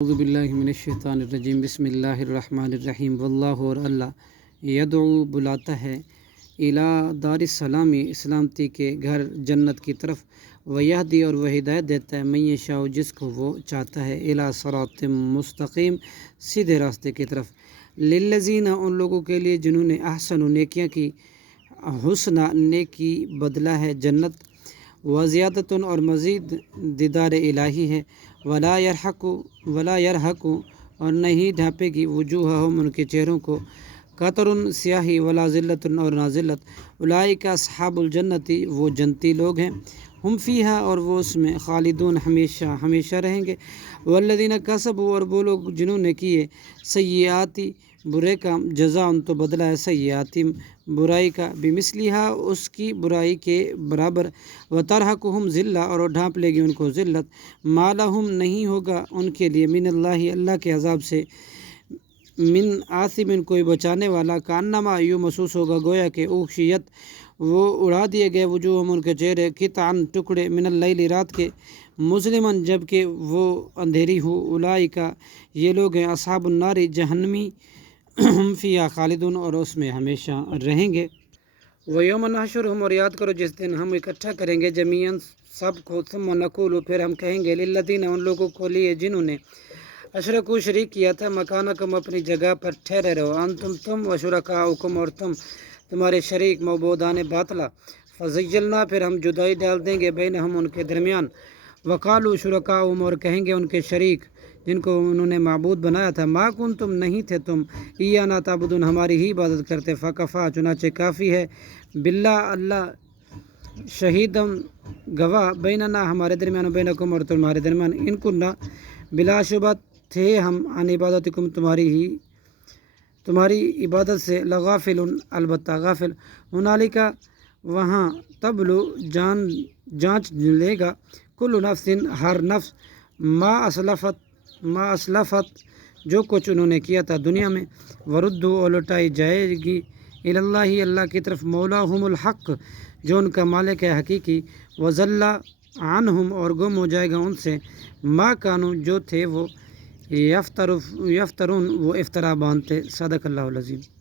اعوذ باللہ من الشیطان الرجیم بسم اللہ الرحمن الرحیم واللہ اور اللہ یدعو بلاتا ہے الی دار السلامی سلامتی کے گھر جنت کی طرف ویہدی اور وہ ہدایت دیتا ہے من یشاء جس کو وہ چاہتا ہے الی صراط مستقیم سیدھے راستے کی طرف للذین ان لوگوں کے لیے جنہوں نے احسن نیکیاں کی حسنہ نیکی بدلہ ہے جنت وزیادت اور مزید دیدار الہی ہے ولا یرحق اور نہیں ڈھانپے گی وجوہہم ان کے چہروں کو قطر سیاہی ولا ذلت اور نہ ذلت اولئک اصحاب الجنتی وہ جنتی لوگ ہیں ہم فیہا اور وہ اس میں خالدون ہمیشہ ہمیشہ رہیں گے والذین کسبوا اور وہ لوگ جنہوں نے کیے سیئاتی برے کام جزا ان تو بدلہ ہے سیئاتی برائی کا بمثلہا اس کی برائی کے برابر وترحقہم ذلہ اور ڈھانپ لے گی ان کو ذلت ما لہم نہیں ہوگا ان کے لیے من اللہ کے عذاب سے من عاصم کوئی بچانے والا کانما یوں محسوس ہوگا گویا کہ اوشیت وہ اڑا دیے گئے وجوہہم ان کے چہرے قطعاً ٹکڑے من اللیل رات کے مظلماً جب کہ وہ اندھیری ہو اولئک یہ لوگ ہیں اصحاب النار جہنمی ہم فیہا خالدون اور اس میں ہمیشہ رہیں گے ویوم نحشرہم اور یاد کرو جس دن ہم اکٹھا کریں گے جمیعاً سب کو ثم نقول پھر ہم کہیں گے للذین ان لوگوں کو لیے جنہوں نے اشرکو شریک کیا تھا مکانکم اپنی جگہ پر ٹھہرے رہو انتم تم وشرکاؤکم اور تمہارے شریک معبودان باطلا فزیلنا پھر ہم جدائی ڈال دیں گے بینہم ان کے درمیان وقالو شرکاؤہم اور کہیں گے ان کے شریک جن کو انہوں نے معبود بنایا تھا ما کنتم نہیں تھے تم ایانا تعبدون ہماری ہی عبادت کرتے فکفا چنانچہ کافی ہے باللہ اللہ شہیدم گواہ بیننا ہمارے درمیان بینکم اور تمہارے درمیان ان کننا بلا شبہ تھے ہم عن عبادتکم تمہاری عبادت سے لغافل البتہ غافل ہنالکا وہاں تبلو جانچ لے گا کل نفس ہر نفس ما اسلفت جو کچھ انہوں نے کیا تھا دنیا میں وردو اور لوٹائی جائے گی اللہ کی طرف مولاہم الحق جو ان کا مالک ہے حقیقی وضل عنہم اور گم ہو جائے گا ان سے ما کانوا جو تھے وہ یفترون وہ افطرا باندھتے صدق اللہ العظیم.